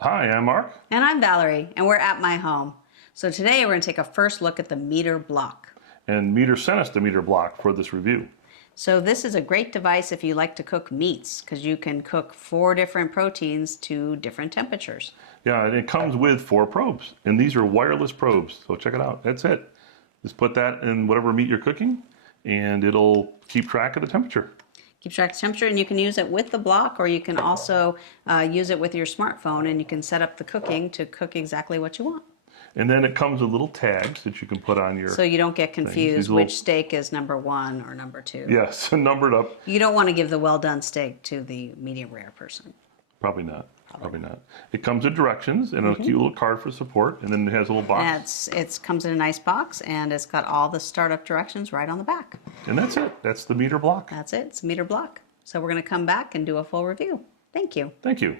Hi, I'm Mark. And I'm Valerie, and we're at my home. So today we're going to take a first look at the MEATER block. And MEATER sent us the MEATER block for this review. So this is a great device if you like to cook meats, because you can cook 4 different proteins to different temperatures. Yeah, and it comes with 4 probes, and these are wireless probes, so check it out. That's it. Just put that in whatever meat you're cooking, and it'll keep track of the temperature. Keep track of temperature, and you can use it with the block, or you can also use it with your smartphone, and you can set up the cooking to cook exactly what you want. And then it comes with little tags that you can put on your... So you don't get confused little... which steak is number 1 or number 2. Yes, numbered up. You don't want to give the well-done steak to the medium rare person. Probably not. Probably not. It comes with directions and a cute little card for support, and then it has a little box. It comes in a nice box, and it's got all the startup directions right on the back. And that's it. That's the MEATER block. That's it. It's a MEATER block. So we're going to come back and do a full review. Thank you. Thank you.